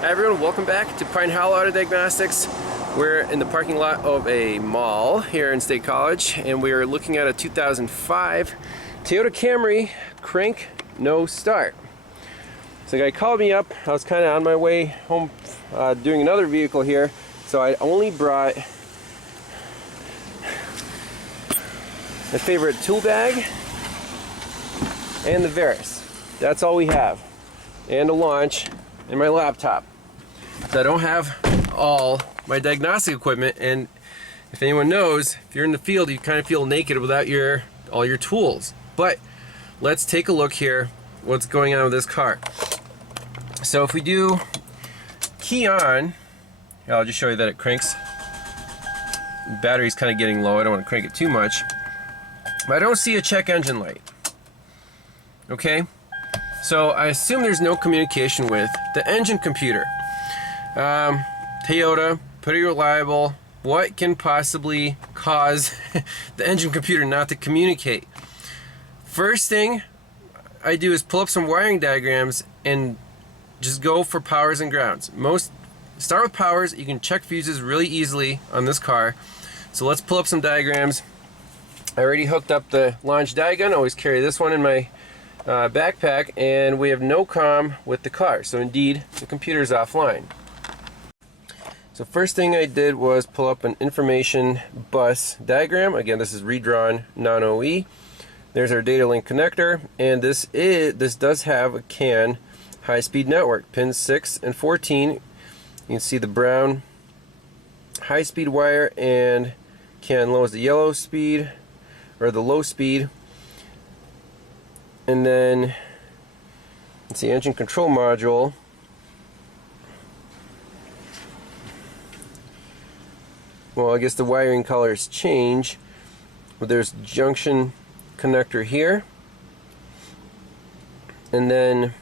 Hi everyone, welcome back to Pine Hollow Auto Diagnostics. We're in the parking lot of a mall here in State College, and we are looking at a 2005 Toyota Camry crank no start. So the guy called me up. I was kind of on my way home doing another vehicle here, so I only brought my favorite tool bag and the Veris. That's all we have, and a launch and my laptop. So I don't have all my diagnostic equipment, and if anyone knows, if you're in the field, you kind of feel naked without all your tools. But let's take a look here what's going on with this car. So if we do key on, I'll just show you that it cranks. The battery's kind of getting low. I don't want to crank it too much. But I don't see a check engine light. Okay? So I assume there's no communication with the engine computer. Toyota, pretty reliable. What can possibly cause the engine computer not to communicate? First thing I do is pull up some wiring diagrams and just go for powers and grounds. Start with powers. You can check fuses really easily on this car. So let's pull up some diagrams. I already hooked up the launch DIAGUN. I always carry this one in my backpack, and we have NO-COMM with the car. So indeed, the computer is offline. So first thing I did was pull up an information bus diagram. Again, this is redrawn non-OE. There's our data link connector, and this does have a CAN high-speed network, pins 6 and 14. You can see the brown high-speed wire, and CAN low is the yellow speed, or the low speed. And then it's the engine control module. Well, I guess the wiring colors change, but there's junction connector here, and then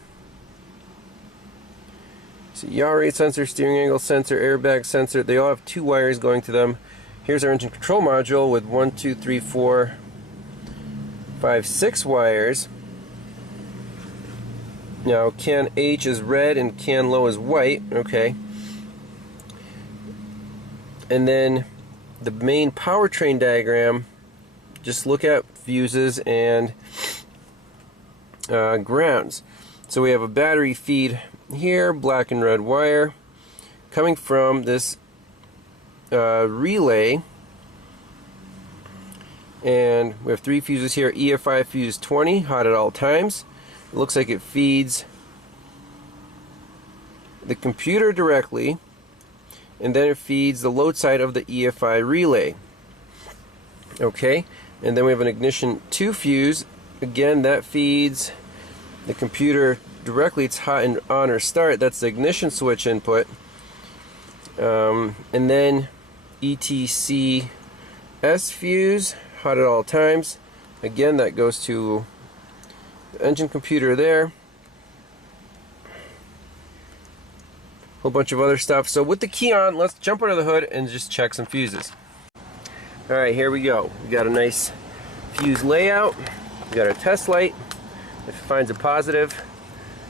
so yaw rate sensor, steering angle sensor, airbag sensor. They all have 2 wires going to them. Here's our engine control module with 1, 2, 3, 4, 5, 6 wires. Now CAN H is red and CAN low is white. Okay. And then the main powertrain diagram, just look at fuses and grounds. So we have a battery feed here, black and red wire, coming from this relay. And we have 3 fuses here, EFI fuse 20, hot at all times. It looks like it feeds the computer directly, and then it feeds the load side of the EFI relay. Okay, and then we have an ignition 2 fuse. Again, that feeds the computer directly. It's hot and on or start. That's the ignition switch input. And then ETCS fuse, hot at all times. Again, that goes to the engine computer there. Whole bunch of other stuff. So with the key on, let's jump under the hood and just check some fuses. Alright, here we go. We got a nice fuse layout. We got our test light. If it finds a positive,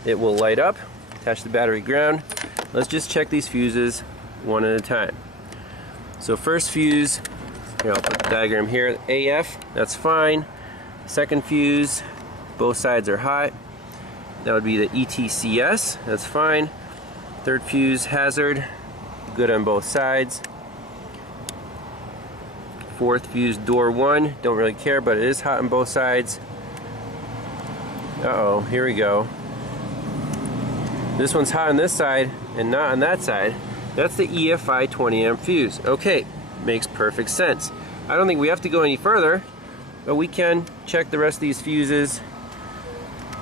it will light up. Attach the battery ground. Let's just check these fuses one at a time. So first fuse, here, I'll put the diagram here, AF, that's fine. Second fuse, both sides are hot. That would be the ETCS, that's fine. Third fuse, hazard, good on both sides. Fourth fuse, door 1, don't really care, but it is hot on both sides. Uh-oh, here we go. This one's hot on this side and not on that side. That's the EFI 20 amp fuse. Okay, makes perfect sense. I don't think we have to go any further, but we can check the rest of these fuses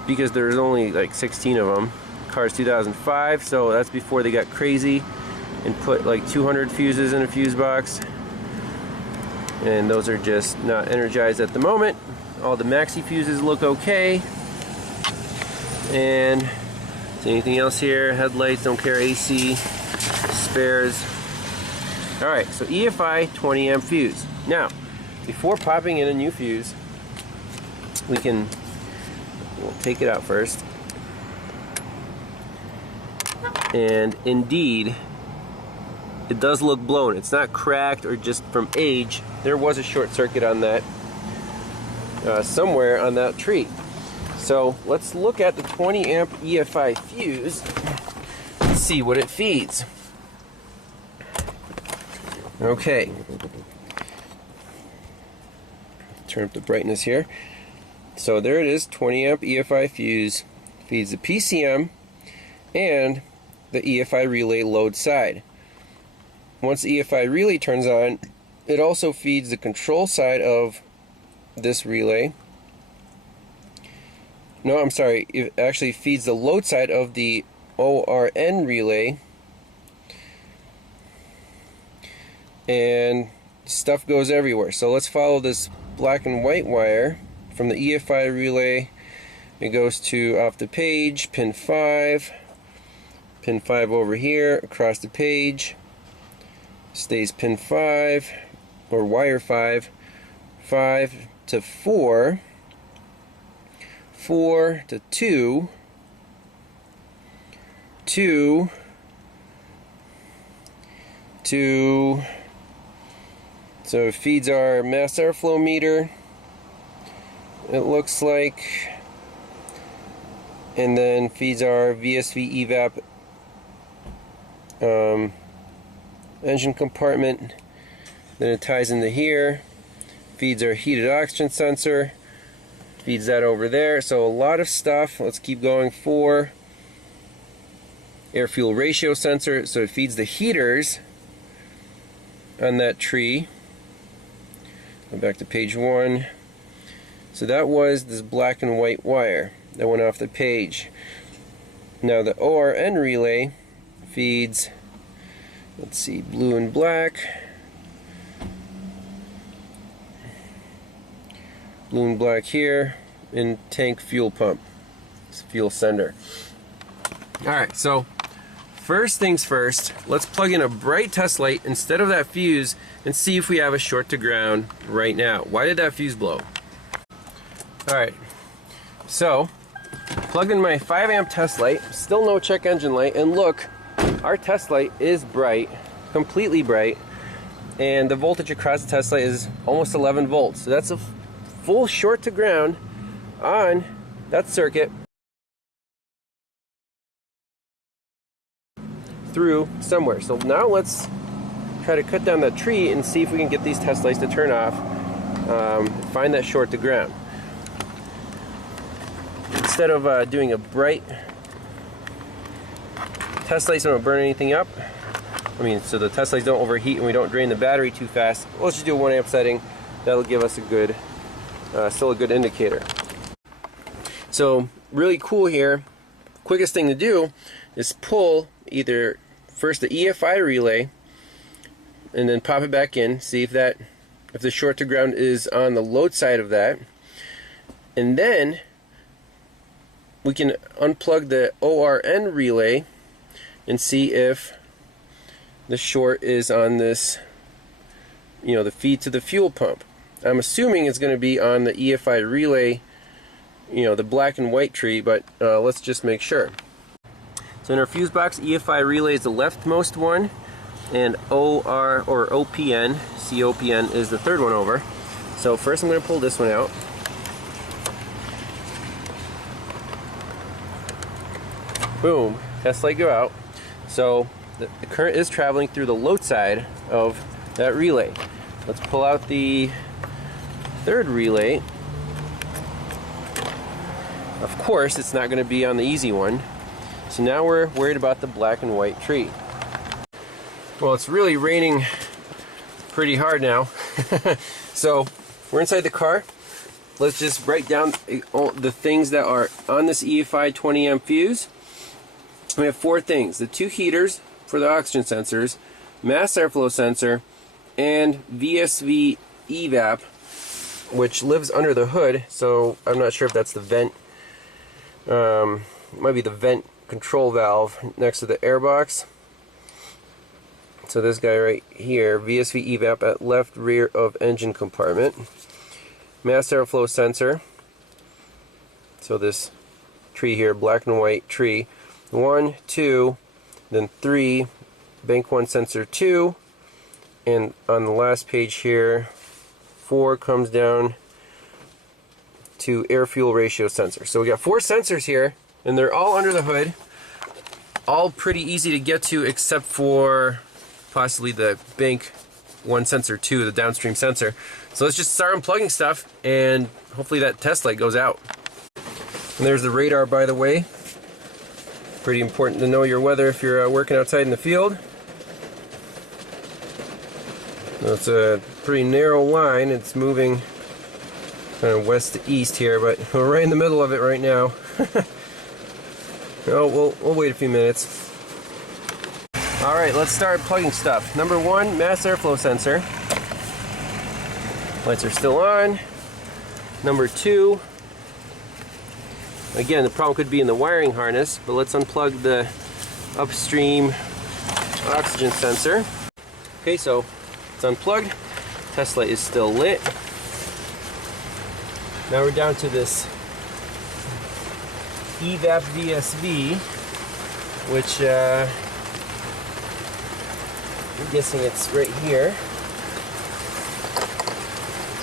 because there's only like 16 of them. The car's 2005, so that's before they got crazy and put like 200 fuses in a fuse box. And those are just not energized at the moment. All the maxi fuses look okay. And anything else here? Headlights, don't care, AC, spares. Alright, so EFI 20 amp fuse. Now, before popping in a new fuse, we'll take it out first. And indeed, it does look blown. It's not cracked or just from age. There was a short circuit on that somewhere on that tree. So let's look at the 20 amp EFI fuse and see what it feeds. Okay. Turn up the brightness here. So there it is, 20 amp EFI fuse. Feeds the PCM and the EFI relay load side. Once the EFI relay turns on, it also feeds the control side of this relay. No, I'm sorry, it actually feeds the load side of the ORN relay. And stuff goes everywhere. So let's follow this black and white wire from the EFI relay. It goes to off the page, pin 5 over here, across the page, stays pin 5, or wire 5, 5 to 4, 4 to 2, 2 to, so it feeds our mass airflow meter, it looks like, and then feeds our VSV evap engine compartment. Then it ties into here, feeds our heated oxygen sensor, feeds that over there. So a lot of stuff. Let's keep going. 4 air fuel ratio sensor, so it feeds the heaters on that tree. Go back to page 1. So that was this black and white wire that went off the page. Now the ORN relay feeds, let's see, blue and black. Blue and black here, and tank fuel pump. It's fuel sender. Alright, so first things first, let's plug in a bright test light instead of that fuse and see if we have a short to ground right now. Why did that fuse blow? Alright, so plugged in my 5 amp test light, still no check engine light, and look, our test light is bright, completely bright, and the voltage across the test light is almost 11 volts. So that's a full short to ground on that circuit through somewhere. So now let's try to cut down that tree and see if we can get these test lights to turn off, find that short to ground. Instead of doing a bright test light so we don't burn anything up, so the test lights don't overheat and we don't drain the battery too fast, let's just do a 1 amp setting. That'll give us a good, still a good indicator. So really cool here, quickest thing to do is pull either first the EFI relay and then pop it back in, see if the short to ground is on the load side of that, and then we can unplug the ORN relay and see if the short is on this, the feed to the fuel pump. I'm assuming it's going to be on the EFI relay, the black and white tree, but let's just make sure. So in our fuse box, EFI relay is the leftmost one, and OPN, COPN is the third one over. So first I'm going to pull this one out. Boom, test light go out. So the current is traveling through the load side of that relay. Let's pull out the third relay. Of course, it's not going to be on the easy one. So now we're worried about the black and white tree. Well, it's really raining pretty hard now. So we're inside the car. Let's just write down all the things that are on this EFI 20 amp fuse. We have 4 things: the 2 heaters for the oxygen sensors, mass airflow sensor, and VSV evap, which lives under the hood. So I'm not sure if that's the vent. It might be the vent control valve next to the air box. So this guy right here, VSV evap at left rear of engine compartment. Mass airflow sensor. So this tree here, black and white tree. 1, 2, then 3, bank 1 sensor 2, and on the last page here, 4 comes down to air fuel ratio sensor. So we got 4 sensors here, and they're all under the hood, all pretty easy to get to except for possibly the bank 1 sensor 2, the downstream sensor. So let's just start unplugging stuff, and hopefully that test light goes out. And there's the radar, by the way. Pretty important to know your weather if you're working outside in the field. It's a pretty narrow line. It's moving kind of west to east here, but we're right in the middle of it right now. Oh, we'll wait a few minutes. Alright, let's start plugging stuff. Number 1, mass airflow sensor. Lights are still on. Number 2, again, the problem could be in the wiring harness, but let's unplug the upstream oxygen sensor. Okay, so it's unplugged. Test light is still lit. Now we're down to this evap VSV, which I'm guessing it's right here.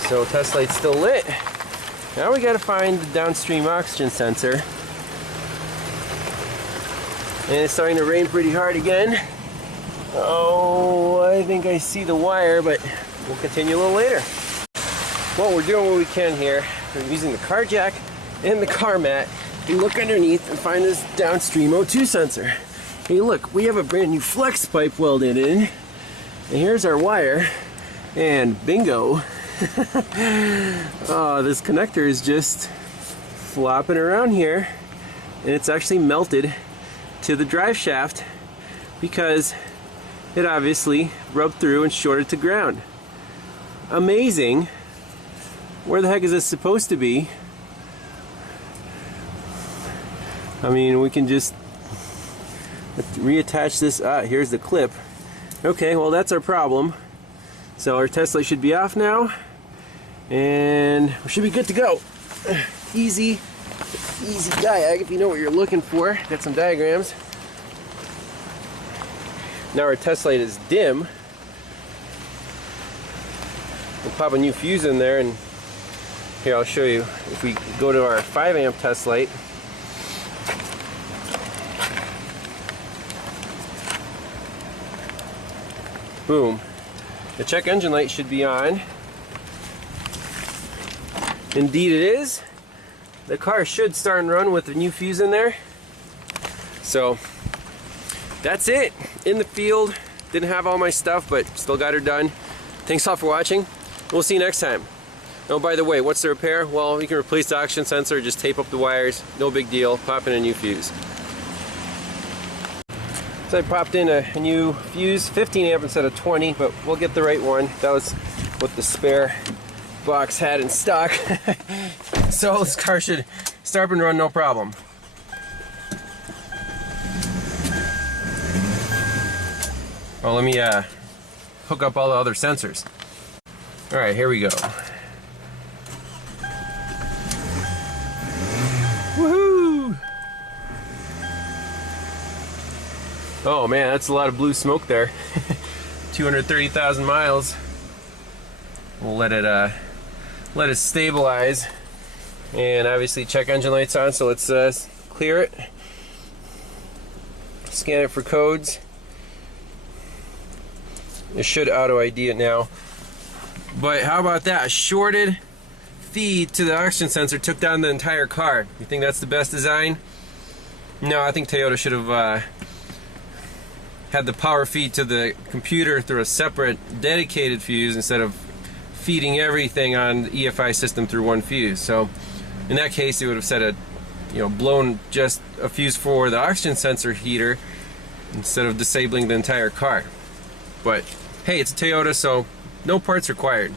So test light's still lit. Now we gotta find the downstream oxygen sensor. And it's starting to rain pretty hard again. Oh, I think I see the wire, but we'll continue a little later. Well, we're doing what we can here. We're using the car jack and the car mat to look underneath and find this downstream O2 sensor. Hey, look, we have a brand new flex pipe welded in. And here's our wire. And bingo. Oh, this connector is just flopping around here. And it's actually melted to the drive shaft because it obviously rubbed through and shorted to ground. Amazing. Where the heck is this supposed to be? I mean, we can just reattach this. Here's the clip. Okay, well, that's our problem. So our test light should be off now, and we should be good to go. Easy diag if you know what you're looking for. Got some diagrams. Now our test light is dim. We'll pop a new fuse in there, and here I'll show you. If we go to our 5 amp test light, boom, the check engine light should be on. Indeed it is. The car should start and run with the new fuse in there. So that's it. In the field, didn't have all my stuff, but still got her done. Thanks all for watching. We'll see you next time. Oh, by the way, what's the repair? Well, you can replace the oxygen sensor, just tape up the wires, no big deal, pop in a new fuse. So I popped in a new fuse, 15 amp instead of 20, but we'll get the right one. That was what the spare box had in stock. So this car should start and run no problem. Well, let me hook up all the other sensors. Alright, here we go. Woohoo! Oh man, that's a lot of blue smoke there. 230,000 miles. We'll let it stabilize, and obviously check engine lights on. So let's clear it, scan it for codes. It should auto ID it now. But how about that? A shorted feed to the oxygen sensor took down the entire car. You think that's the best design? No, I think Toyota should have had the power feed to the computer through a separate dedicated fuse instead of feeding everything on the EFI system through one fuse. So in that case, it would have said blown just a fuse for the oxygen sensor heater instead of disabling the entire car. But hey, it's a Toyota, so no parts required.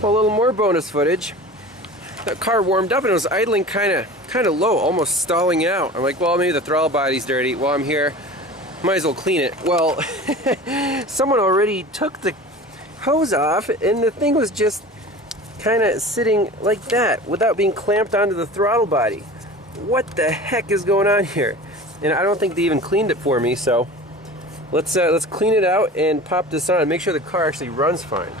Well, a little more bonus footage. That car warmed up and it was idling kind of low, almost stalling out. I'm like, well, maybe the throttle body's dirty. While I'm here, might as well clean it. Well, someone already took the hose off and the thing was just kind of sitting like that without being clamped onto the throttle body. what the heck is going on here? And I don't think they even cleaned it for me, so let's clean it out and pop this on and make sure the car actually runs fine.